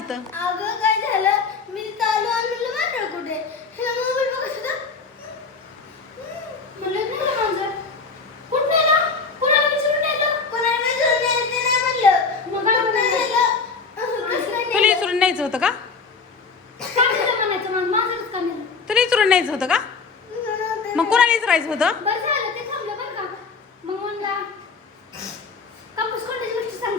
झालं? अगं काय झालं, मी चालू आणलं मात्र कुठे हिला मोबाईल बघत होता. म्हणलं नाही माझं कुठं नेला, कोणाला विचारून नेलं, कोणाला विचारून नेलं ते नाही म्हणलं. मग काय म्हणायचं, तुला विचारून न्यायचं होतं का? काय म्हणायचं, मग माझंच का नेलं. तुला विचारून न्यायचं होतं का? मग कोणाला विचारायचं होतं? बरं झालं ते थांबलं बरं का. मग म्हणला कापूस कोणाची गोष्ट सांग.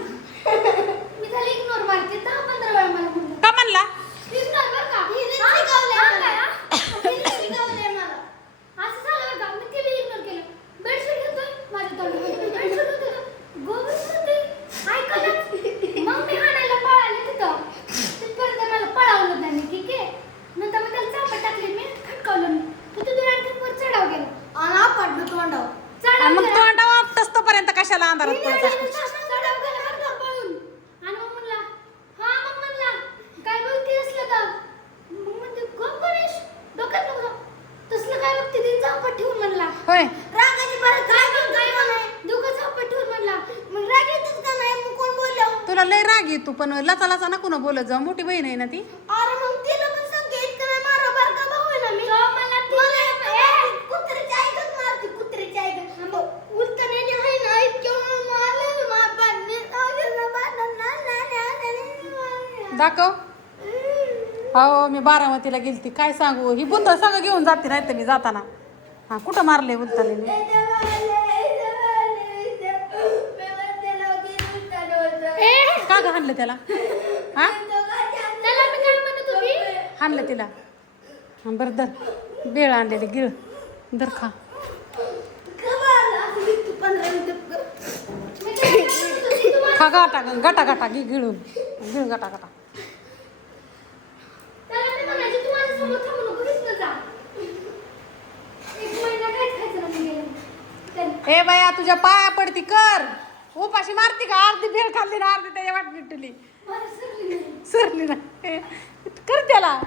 मी झाली इग्नोर मारते 10-15 वेळा मला म्हणलं. का म्हणला? इग्नोर बरं का. हिने शिकवलंय मला. हिने शिकवलंय मला. असं झालं बरं का. मी केली इग्नोर केलं. बेडशीट घेतोय माझ्या तोंडावर. बेडशीट घेतोय. गोबीच होती. ऐकलंच. मग मी हाणायला पळाले तिथं. तिथपर्यंत मला पळावलं त्यांनी. ठीक आहे. नंतर मी त्याला चापट टाकली. मी खटकावलं मी. तू तिथून आणखी वर चढाव गेला. आणि आपटलं तोंडावर. आणि मग तोंडावर तोपर्यंत कशाला अंधारात पळत असतो? चढाव गेला बरं का पळून. आणि मग म्हणला हा मग म्हणला काय बोलती असलं का. मग म्हणते गप गणेश डोक्यात नको जाऊ. तसलं काय बघते तीन चापट ठेवून म्हणला. होय. रागाची परत काय नाही दोघं चापट ठेवून म्हणला. मग राग येतच का नाही मग कोण बोललं. तुला लय राग येतो पण लचा लचा नको ना बोलत जाऊ. मोठी बहीण आहे ना ती. अरे मग तिला पण सांगते इतकं नाही मारा बरं का भाऊ आहे ना मी. मला कुत्रीची ऐकत मारते कुत्रीची ऐकत. उलटं नाही आहे ना इतकं मारलं दाखव. हो मी बारामतीला गेलती काय सांगू. ही बुंद सगळं घेऊन जाते नाही तर मी जाताना. हा कुठं मारले बुलताले मी. का ग हाणलं त्याला? हा हाणलं तिला. बरं दर बेळ आणलेली गिळ दर खा. खा गाटा गटा गटा घे गिळून गिळ गटा गटा. ए बाया तुझ्या पाया पडती कर. उपाशी मारती का? अर्धी भेळ खाल्ली ना अर्धी त्याच्या वाटणी तुली सरली ना कर त्याला.